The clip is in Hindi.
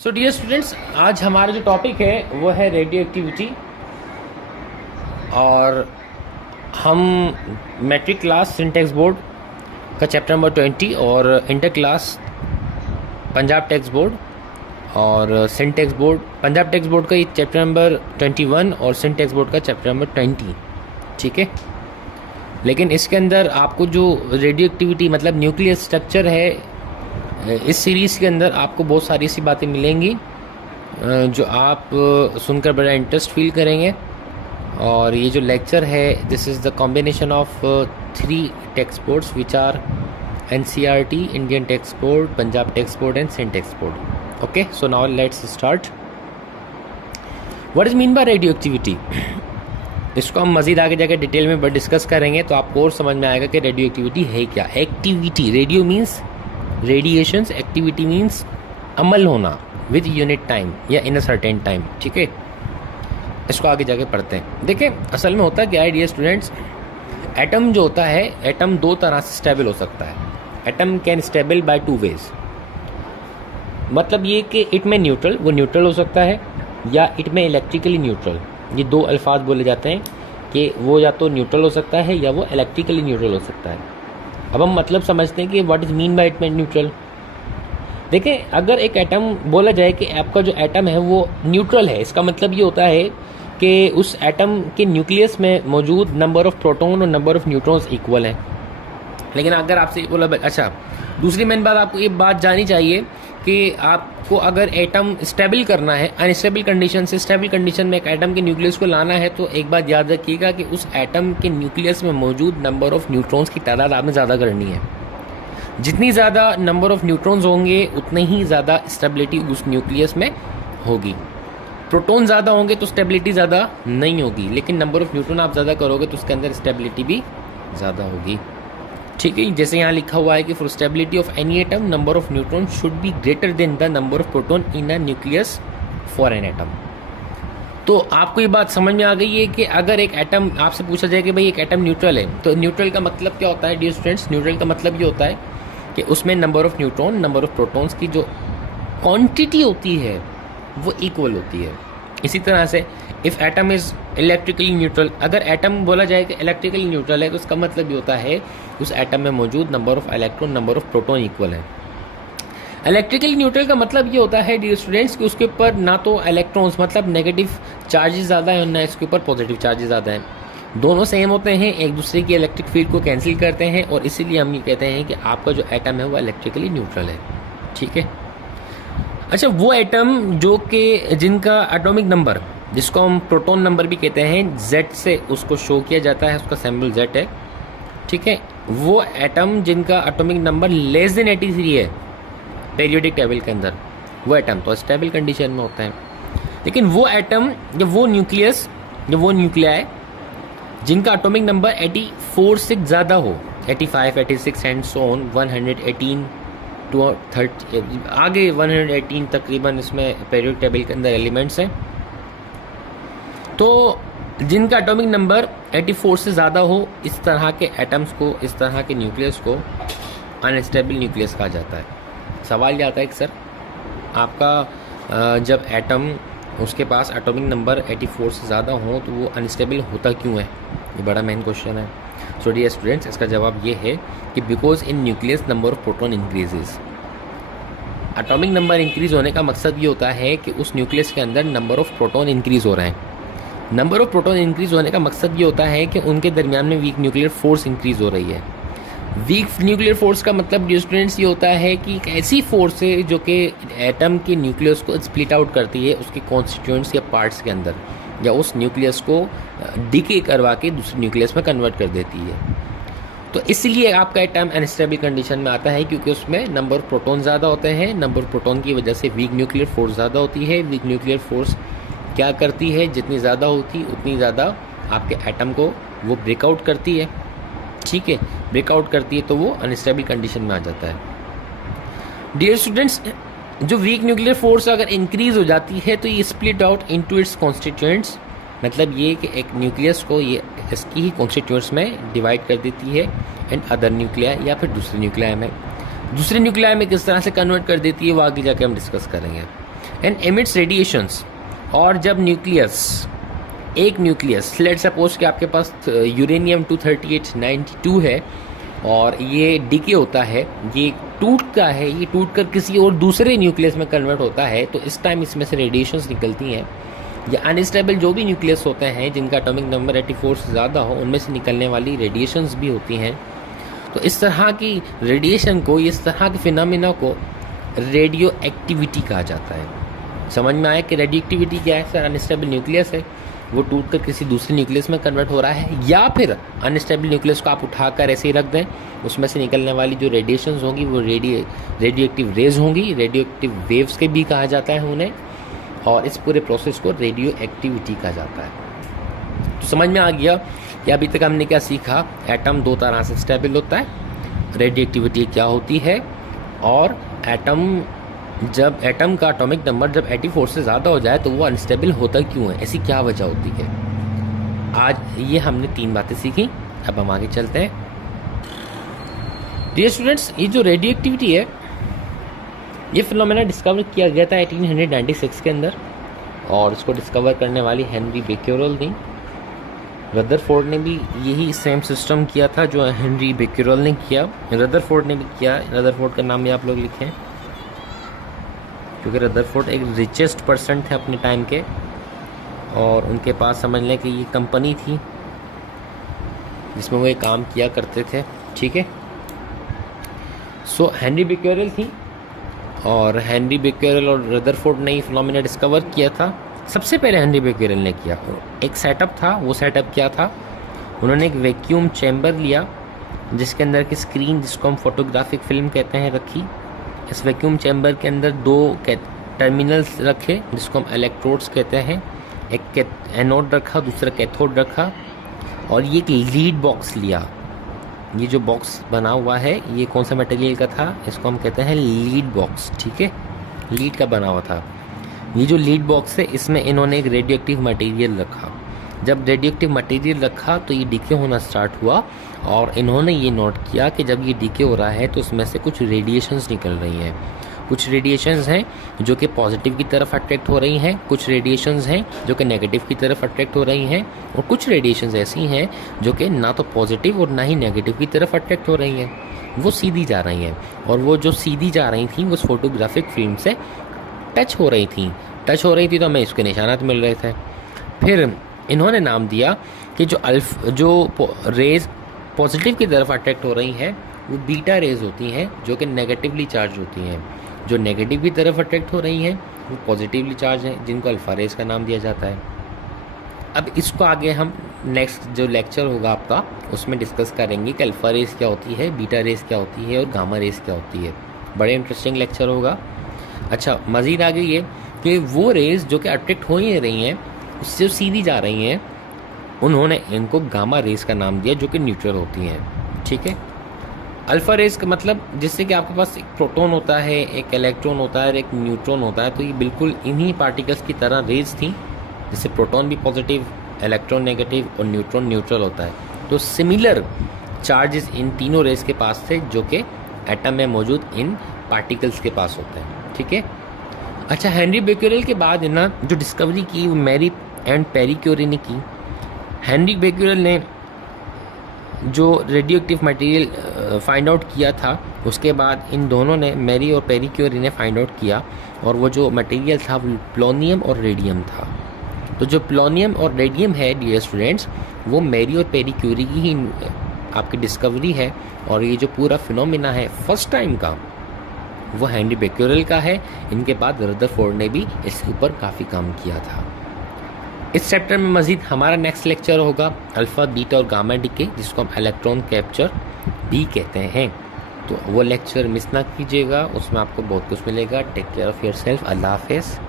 सो डियर स्टूडेंट्स, आज हमारा जो टॉपिक है वो है रेडियो एक्टिविटी। और हम मैट्रिक क्लास सिंटेक्स बोर्ड का चैप्टर नंबर 20 और inter class Punjab text board और Sindh text board Punjab text board का ये चैप्टर नंबर 21 और सिंटेक्स बोर्ड का चैप्टर नंबर 20। ठीक है, लेकिन इसके अंदर आपको जो रेडियो एक्टिविटी मतलब न्यूक्लियर स्ट्रक्चर है, इस सीरीज़ के अंदर आपको बहुत सारी ऐसी बातें मिलेंगी जो आप सुनकर बड़ा इंटरेस्ट फील करेंगे। और ये जो लेक्चर है, this is the combination of 3 text boards which are NCERT, Indian text board, Punjab text board and Sindh text board. Okay, so now let's start. What is mean by radioactivity? इसको हम मज़ीद आगे जाकर डिटेल में डिस्कस करेंगे तो आपको और समझ में आएगा कि रेडियो एक्टिविटी है क्या। Activity, radio means radiations, activity means अमल होना विद यूनिट टाइम या इन अ सर्टेन टाइम। ठीक है, इसको आगे जाके पढ़ते हैं। देखिए, असल में होता क्या है डियर स्टूडेंट्स, एटम जो होता है, एटम 2 तरह से स्टेबल हो सकता है। Atom can stable by 2 ways. मतलब ये कि इट में न्यूट्रल, वो न्यूट्रल हो सकता है, या इट में इलेक्ट्रिकली न्यूट्रल। ये 2 अल्फाज बोले जाते हैं कि वो या तो न्यूट्रल हो सकता है या वो इलेक्ट्रिकली न्यूट्रल हो सकता है। अब हम मतलब समझते हैं कि what is mean bye it में न्यूट्रल। देखें, अगर एक एटम बोला जाए कि आपका जो एटम है वो न्यूट्रल है, इसका मतलब ये होता है कि उस एटम के न्यूक्लियस में मौजूद नंबर ऑफ प्रोटॉन और नंबर ऑफ न्यूट्रॉन्स इक्वल हैं। लेकिन अगर आपसे बोला, अच्छा, दूसरी मेन बात आपको ये बात जाननी चाहिए कि आपको अगर एटम स्टेबल करना है, अनस्टेबल कंडीशन से स्टेबल कंडीशन में एक एटम के न्यूक्लियस को लाना है, तो एक बात याद रखिएगा कि उस एटम के न्यूक्लियस में मौजूद नंबर ऑफ न्यूट्रॉन्स की तादाद आपने ज़्यादा करनी है। जितनी ज़्यादा नंबर ऑफ न्यूट्रॉन्स होंगे उतनी ही ज़्यादा स्टेबिलिटी उस न्यूक्लियस में होगी। प्रोटॉन ज़्यादा होंगे तो स्टेबिलिटी ज़्यादा नहीं होगी, लेकिन नंबर ऑफ न्यूट्रॉन आप ज़्यादा करोगे तो उसके अंदर स्टेबिलिटी भी ज़्यादा होगी। ठीक है, जैसे यहाँ लिखा हुआ है कि for stability of any atom number of neutron should be greater than the number of proton in a nucleus for an atom. तो आपको ये बात समझ में आ गई है कि अगर एक एटम आपसे पूछा जाए कि भाई एक एटम न्यूट्रल है, तो न्यूट्रल का मतलब क्या होता है डियर स्टूडेंट्स? न्यूट्रल का मतलब ये होता है कि उसमें number of neutron, number of protons की जो क्वांटिटी होती है वो इक्वल होती है। इसी तरह से if atom is electrically neutral, अगर एटम बोला जाए कि इलेक्ट्रिकली न्यूट्रल है तो उसका मतलब ये होता है उस एटम में मौजूद number of electron, number of proton equal है। इलेक्ट्रिकली न्यूट्रल का मतलब ये होता है डियर स्टूडेंट्स कि उसके ऊपर ना तो इलेक्ट्रॉन्स मतलब नेगेटिव चार्जेस ज़्यादा है और ना इसके ऊपर पॉजिटिव चार्जेस ज़्यादा हैं। दोनों सेम होते हैं, एक दूसरे की इलेक्ट्रिक फील्ड को कैंसिल करते हैं, और इसीलिए हम ये कहते हैं कि आपका जो एटम है वो इलेक्ट्रिकली न्यूट्रल है। ठीक है, अच्छा, वो एटम जो कि जिनका एटॉमिक नंबर, जिसको हम प्रोटॉन नंबर भी कहते हैं, Z से उसको शो किया जाता है, उसका सिंबल Z है। ठीक है, वो एटम जिनका एटॉमिक नंबर लेस देन 83 है पीरियोडिक टेबल के अंदर, वो एटम तो स्टेबल कंडीशन में होता है। लेकिन वो एटम या वो न्यूक्लियस या वो न्यूक्लियाई जिनका एटॉमिक नंबर 84 से ज़्यादा हो, 85, 86 एंड सो ऑन, 118 टू 30 आगे 118 तकरीबन इसमें पीरियोडिक टेबल के अंदर एलिमेंट्स हैं, तो जिनका एटॉमिक नंबर 84 से ज़्यादा हो, इस तरह के एटम्स को, इस तरह के न्यूक्लियस को अनस्टेबल न्यूक्लियस कहा जाता है। सवाल ये आता है कि सर आपका जब एटम उसके पास एटॉमिक नंबर 84 से ज़्यादा हो तो वो अनस्टेबल होता क्यों है? ये बड़ा मेन क्वेश्चन है। सो डियर स्टूडेंट्स, इसका जवाब ये है कि because in nucleus number of proton increases. Atomic number increase होने का मकसद ये होता है कि उस न्यूक्लियस के अंदर नंबर ऑफ प्रोटॉन इंक्रीज हो रहे हैं। नंबर ऑफ प्रोटॉन इंक्रीज होने का मकसद ये होता है कि उनके दरमियान में वीक न्यूक्लियर फोर्स इंक्रीज हो रही है। वीक न्यूक्लियर फोर्स का मतलब डियर स्टूडेंट्स ये होता है कि एक ऐसी फोर्स है जो कि एटम के न्यूक्लियस को स्प्लिट आउट करती है उसके कॉन्स्टिट्यूएंट्स या पार्ट्स के अंदर, या उस न्यूक्लियस को डिके करवा के दूसरे न्यूक्लियस में कन्वर्ट कर देती है। तो इसलिए आपका एटम अनस्टेबल कंडीशन में आता है क्योंकि उसमें नंबर ऑफ प्रोटॉन ज़्यादा होते हैं। नंबर ऑफ प्रोटॉन की वजह से वीक न्यूक्लियर फोर्स ज़्यादा होती है। वीक न्यूक्लियर फोर्स क्या करती है? जितनी ज़्यादा होती उतनी ज़्यादा आपके एटम को वो ब्रेकआउट करती है। ठीक है, ब्रेकआउट करती है तो वो अनस्टेबल कंडीशन में आ जाता है। डियर स्टूडेंट्स, जो वीक न्यूक्लियर फोर्स अगर इंक्रीज हो जाती है तो ये split out into its constituents, मतलब ये कि एक न्यूक्लियस को ये इसकी ही कॉन्स्टिट्यूएंट्स में डिवाइड कर देती है एंड अदर न्यूक्लियाई, या फिर दूसरे न्यूक्लियाई में किस तरह से कन्वर्ट कर देती है वो आगे जाके हम डिस्कस करेंगे। And emits radiations. और जब एक न्यूक्लियस लेट्स सपोज कि आपके पास यूरेनियम 23892 है और ये डीके होता है, ये टूटता है, ये टूट कर किसी और दूसरे न्यूक्लियस में कन्वर्ट होता है, तो इस टाइम इसमें से रेडिएशंस निकलती हैं। या अनस्टेबल जो भी न्यूक्लियस होते हैं जिनका एटॉमिक नंबर 84 से ज़्यादा हो, उनमें से निकलने वाली रेडिएशंस भी होती हैं। तो इस तरह की रेडिएशन को, इस तरह के फिनोमेना को रेडियो एक्टिविटी कहा जाता है। समझ में आया कि रेडियो एक्टिविटी क्या है? सर, अनस्टेबल न्यूक्लियस है, वो टूट कर किसी दूसरे न्यूक्लियस में कन्वर्ट हो रहा है, या फिर अनस्टेबल न्यूक्लियस को आप उठाकर ऐसे ही रख दें, उसमें से निकलने वाली जो रेडिएशंस होंगी वो रेडियो एक्टिव रेज होंगी, रेडियो एक्टिव वेव्स के भी कहा जाता है उन्हें, और इस पूरे प्रोसेस को रेडियो एक्टिविटी कहा जाता है। तो समझ में आ गया कि अभी तक हमने क्या सीखा? एटम दो तरह से स्टेबल होता है, रेडियो एक्टिविटी क्या होती है, और एटम का एटॉमिक नंबर जब 84 से ज़्यादा हो जाए तो वो अनस्टेबल होता क्यों है, ऐसी क्या वजह होती है। आज ये हमने 3 बातें सीखी, अब हम आगे चलते हैं। डियर स्टूडेंट्स, ये जो रेडियो एक्टिविटी है, ये फिनोमेना डिस्कवर किया गया था 1896 के अंदर, और इसको डिस्कवर करने वाली हेनरी बेक्यूरेल थी। रदरफोर्ड ने भी यही सेम सिस्टम किया था जो हेनरी बेक्यूरेल ने किया, रदरफोर्ड ने भी किया। रदरफोर्ड का नाम भी आप लोग लिखें, क्योंकि रदरफोर्ड एक रिचेस्ट पर्सन थे अपने टाइम के, और उनके पास समझ लें कि ये कंपनी थी जिसमें वो एक काम किया करते थे। ठीक है, सो हेनरी बेक्यूरेल थी, और हेनरी बेक्यूरेल और रदरफोर्ड ने ये फिनोमेना डिस्कवर किया था। सबसे पहले हेनरी बेक्यूरेल ने किया, एक सेटअप था। वो सेटअप क्या था? उन्होंने एक वैक्यूम चैम्बर लिया जिसके अंदर की स्क्रीन, जिसको हम फोटोग्राफिक फिल्म कहते हैं, रखी। इस वैक्यूम चैम्बर के अंदर 2 टर्मिनल्स रखे जिसको हम इलेक्ट्रोड्स कहते हैं। एक एनोड रखा, दूसरा कैथोड रखा, और ये एक लीड बॉक्स लिया। ये जो बॉक्स बना हुआ है ये कौन सा मटेरियल का था? इसको हम कहते हैं लीड बॉक्स। ठीक है, लीड का बना हुआ था। ये जो लीड बॉक्स है, इसमें इन्होंने एक रेडियो एक्टिव मटेरियल रखा। जब रेडियो एक्टिव मटेरियल रखा तो ये डीके होना स्टार्ट हुआ, और इन्होंने ये नोट किया कि जब ये डीके हो रहा है तो उसमें से कुछ रेडिएशंस निकल रही हैं। कुछ रेडिएशंस हैं जो कि पॉजिटिव की तरफ अट्रैक्ट हो रही हैं, कुछ रेडिएशंस हैं जो कि नेगेटिव की तरफ अट्रैक्ट हो रही हैं, और कुछ रेडिएशंस ऐसी हैं जो कि ना तो पॉजिटिव और ना ही नेगेटिव की तरफ अट्रैक्ट हो रही हैं, वो सीधी जा रही हैं। और वो जो सीधी जा रही थी वो उस फोटोग्राफिक फिल्म से टच हो रही थी तो हमें इसके निशानात मिल रहे थे। फिर इन्होंने नाम दिया कि जो रेज पॉजिटिव की तरफ अट्रैक्ट हो रही हैं वो बीटा रेज होती हैं, जो कि नेगेटिवली चार्ज होती हैं। जो नेगेटिव की तरफ अट्रैक्ट हो रही हैं वो पॉजिटिवली चार्ज हैं, जिनको अल्फा रेज का नाम दिया जाता है। अब इसको आगे हम नेक्स्ट जो लेक्चर होगा आपका, उसमें डिस्कस करेंगे कि अल्फा रेज क्या होती है, बीटा रेज क्या होती है, और गामा रेज क्या होती है। बड़े इंटरेस्टिंग लेक्चर होगा। अच्छा, मज़ीद आगे ये कि वो रेज जो कि अट्रैक्ट हो ही रही हैं, उससे जो सीधी जा रही हैं, उन्होंने इनको गामा रेज का नाम दिया, जो कि न्यूट्रल होती हैं। ठीक है, अल्फ़ा रेज का मतलब, जिससे कि आपके पास एक प्रोटॉन होता है, एक इलेक्ट्रॉन होता है और एक न्यूट्रॉन होता है, तो ये बिल्कुल इन्हीं पार्टिकल्स की तरह रेज थी, जिससे प्रोटॉन भी पॉजिटिव, इलेक्ट्रॉन नेगेटिव और न्यूट्रॉन न्यूट्रल होता है। तो सिमिलर चार्जेस इन तीनों रेज के पास थे जो कि एटम में मौजूद इन पार्टिकल्स के पास होते हैं। ठीक है, अच्छा, हेनरी बेक्यूरेल के बाद है ना जो डिस्कवरी की वो मैरी एंड पेरी क्यूरी ने की। हेनरी बेक्यूरेल ने जो radio active material find out किया था, उसके बाद इन दोनों ने, मैरी और पेरी क्यूरी ने फाइंड आउट किया, और वो जो मटेरियल था वो प्लोनियम और रेडियम था। तो जो प्लोनियम और रेडियम है डियर स्टूडेंट्स, वो मैरी और पेरी क्यूरी की ही आपकी डिस्कवरी है, और ये जो पूरा फिनोमेना है फर्स्ट टाइम का, वो हेनरी बेक्यूरेल का है। इनके बाद रदरफोर्ड ने भी इसके ऊपर काफ़ी काम किया था। इस चैप्टर में मज़ीद हमारा नेक्स्ट लेक्चर होगा अल्फ़ा, बीटा और गामा डीके, जिसको हम इलेक्ट्रॉन कैप्चर भी कहते हैं। तो वो लेक्चर मिस ना कीजिएगा, उसमें आपको बहुत कुछ मिलेगा। Take care of yourself. Allah हाफ़िज़।